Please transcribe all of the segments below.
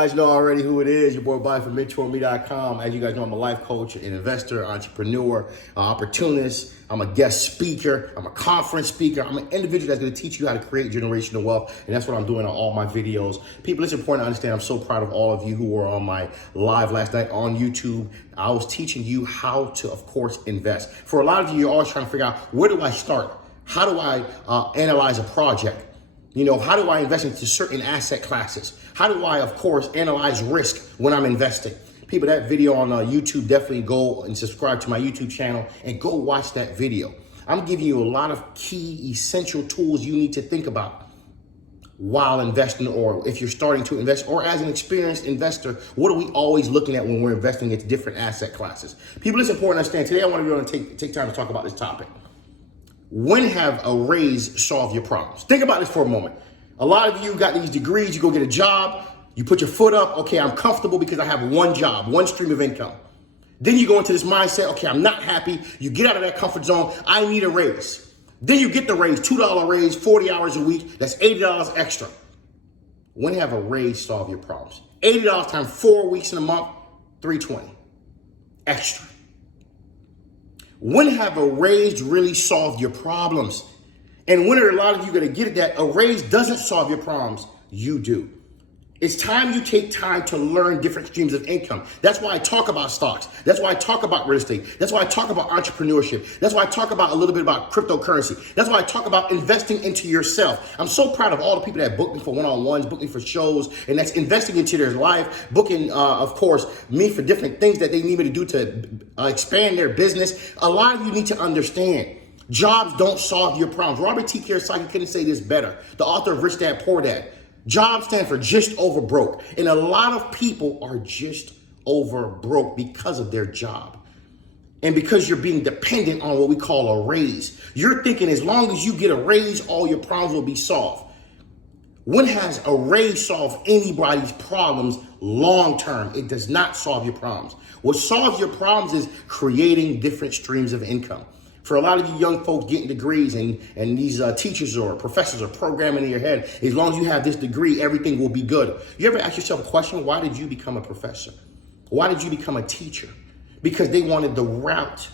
You guys know already who it is. Your boy Bobby from Mentourme.com. As you guys know, I'm a life coach, an investor, entrepreneur, opportunist. I'm a guest speaker. I'm a conference speaker. I'm an individual that's going to teach you how to create generational wealth. And that's what I'm doing on all my videos. People, it's important to understand I'm so proud of all of you who were on my live last night on YouTube. I was teaching you how to, of course, invest. For a lot of you, you're always trying to figure out, where do I start? How do I analyze a project? You know, how do I invest into certain asset classes? How do I, of course, analyze risk when I'm investing? People, that video on YouTube, definitely go and subscribe to my YouTube channel and go watch that video. I'm giving you a lot of key essential tools you need to think about while investing, or if you're starting to invest, or as an experienced investor. What are we always looking at when we're investing into different asset classes? People, it's important to understand. Today, I want to go and take time to talk about this topic. When have a raise solved your problems? Think about this for a moment. A lot of you got these degrees, you go get a job, you put your foot up, okay, I'm comfortable because I have one job, one stream of income. Then you go into this mindset, okay, I'm not happy. You get out of that comfort zone, I need a raise. Then you get the raise, $2 raise, 40 hours a week, that's $80 extra. When have a raise solved your problems? $80 times 4 weeks in a month, $320 extra. When have a raise really solved your problems? And when are a lot of you going to get it that a raise doesn't solve your problems? You do. It's time you take time to learn different streams of income. That's why I talk about stocks. That's why I talk about real estate. That's why I talk about entrepreneurship. That's why I talk about a little bit about cryptocurrency. That's why I talk about investing into yourself. I'm so proud of all the people that book me for one-on-ones, book me for shows, and that's investing into their life, booking, of course, me for different things that they need me to do to expand their business. A lot of you need to understand, jobs don't solve your problems. Robert T. Kiyosaki couldn't say this better. The author of Rich Dad, Poor Dad. Jobs stand for just over broke. And a lot of people are just over broke because of their job. And because you're being dependent on what we call a raise. You're thinking as long as you get a raise, all your problems will be solved. When has a raise solved anybody's problems long term? It does not solve your problems. What solves your problems is creating different streams of income. For a lot of you young folks getting degrees and these teachers or professors are programming in your head, as long as you have this degree, everything will be good. You ever ask yourself a question? Why did you become a professor? Why did you become a teacher? Because they wanted the route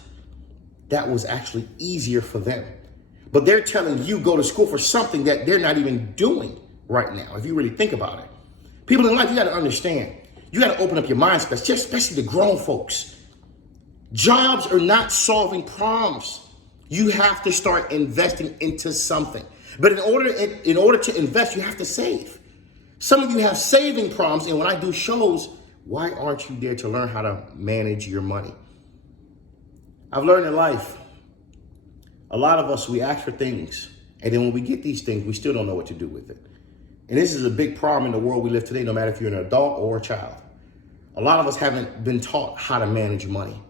that was actually easier for them. But they're telling you go to school for something that they're not even doing right now, if you really think about it. People in life, you got to understand. You got to open up your mind, especially the grown folks. Jobs are not solving problems. You have to start investing into something. But in order to invest, you have to save. Some of you have saving problems, and when I do shows, why aren't you there to learn how to manage your money? I've learned in life, a lot of us, we ask for things, and then when we get these things, we still don't know what to do with it. And this is a big problem in the world we live today, no matter if you're an adult or a child. A lot of us haven't been taught how to manage money.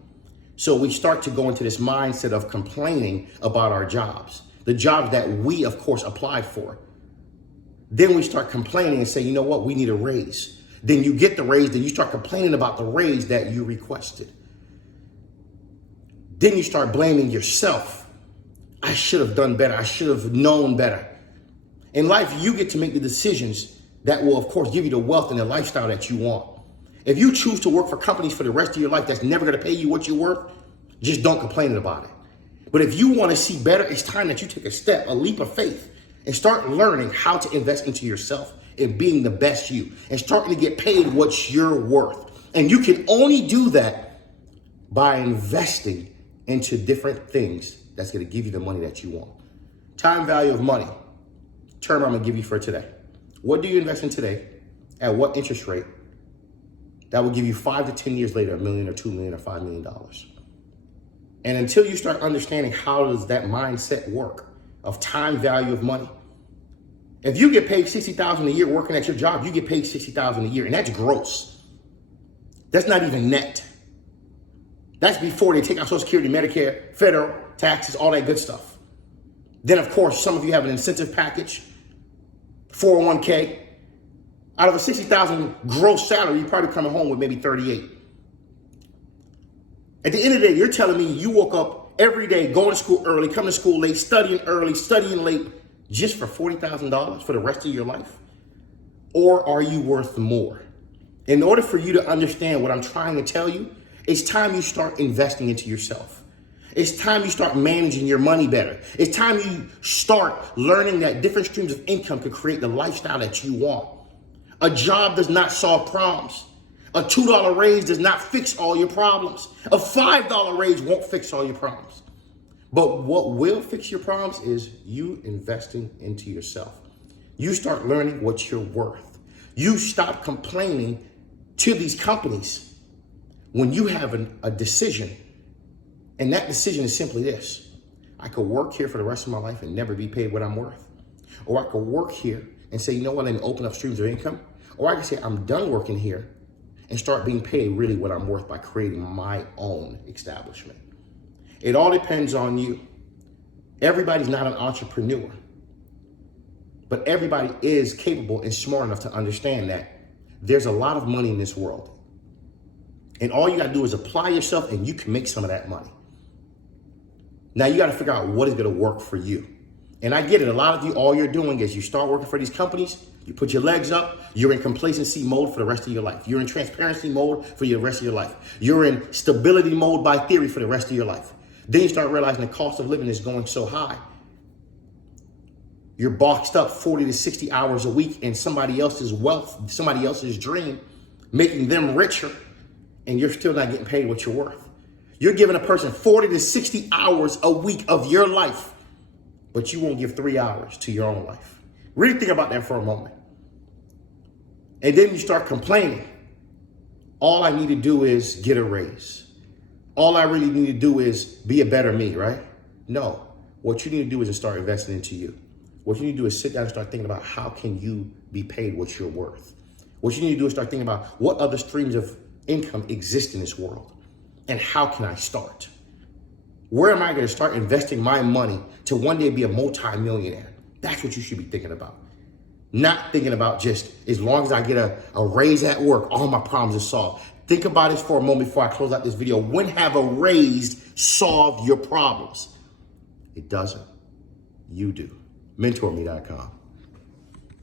So we start to go into this mindset of complaining about our jobs, the jobs that we, of course, applied for. Then we start complaining and say, you know what, we need a raise. Then you get the raise, then you start complaining about the raise that you requested. Then you start blaming yourself. I should have done better. I should have known better. In life, you get to make the decisions that will, of course, give you the wealth and the lifestyle that you want. If you choose to work for companies for the rest of your life that's never going to pay you what you're worth, just don't complain about it. But if you want to see better, it's time that you take a step, a leap of faith, and start learning how to invest into yourself and being the best you, and starting to get paid what you're worth. And you can only do that by investing into different things that's going to give you the money that you want. Time value of money. Term I'm going to give you for today. What do you invest in today? At what interest rate? That will give you 5 to 10 years later, $1 million or $2 million or $5 million. And until you start understanding how does that mindset work of time value of money. If you get paid $60,000 a year working at your job, you get paid $60,000 a year, and that's gross. That's not even net. That's before they take out Social Security, Medicare, federal, taxes, all that good stuff. Then, of course, some of you have an incentive package, 401k. Out of a $60,000 gross salary, you're probably coming home with maybe 38. At the end of the day, you're telling me you woke up every day, going to school early, coming to school late, studying early, studying late, just for $40,000 for the rest of your life? Or are you worth more? In order for you to understand what I'm trying to tell you, it's time you start investing into yourself. It's time you start managing your money better. It's time you start learning that different streams of income can create the lifestyle that you want. A job does not solve problems. A $2 raise does not fix all your problems. A $5 raise won't fix all your problems. But what will fix your problems is you investing into yourself. You start learning what you're worth. You stop complaining to these companies when you have a decision. And that decision is simply this: I could work here for the rest of my life and never be paid what I'm worth. Or I could work here and say, you know what, and open up streams of income. Or I can say, I'm done working here and start being paid really what I'm worth by creating my own establishment. It all depends on you. Everybody's not an entrepreneur, but everybody is capable and smart enough to understand that there's a lot of money in this world. And all you gotta do is apply yourself and you can make some of that money. Now you gotta figure out what is gonna work for you. And I get it, a lot of you, all you're doing is you start working for these companies, you put your legs up, you're in complacency mode for the rest of your life. You're in transparency mode for the rest of your life. You're in stability mode by theory for the rest of your life. Then you start realizing the cost of living is going so high. You're boxed up 40 to 60 hours a week in somebody else's wealth, somebody else's dream, making them richer, and you're still not getting paid what you're worth. You're giving a person 40 to 60 hours a week of your life, but you won't give 3 hours to your own life. Really think about that for a moment. And then you start complaining. All I need to do is get a raise. All I really need to do is be a better me, right? No. What you need to do is to start investing into you. What you need to do is sit down and start thinking about how can you be paid what you're worth. What you need to do is start thinking about what other streams of income exist in this world and how can I start? Where am I going to start investing my money to one day be a multi-millionaire? That's what you should be thinking about. Not thinking about just as long as I get a raise at work, all my problems are solved. Think about this for a moment before I close out this video. When have a raise solved your problems? It doesn't. You do. Mentourme.com.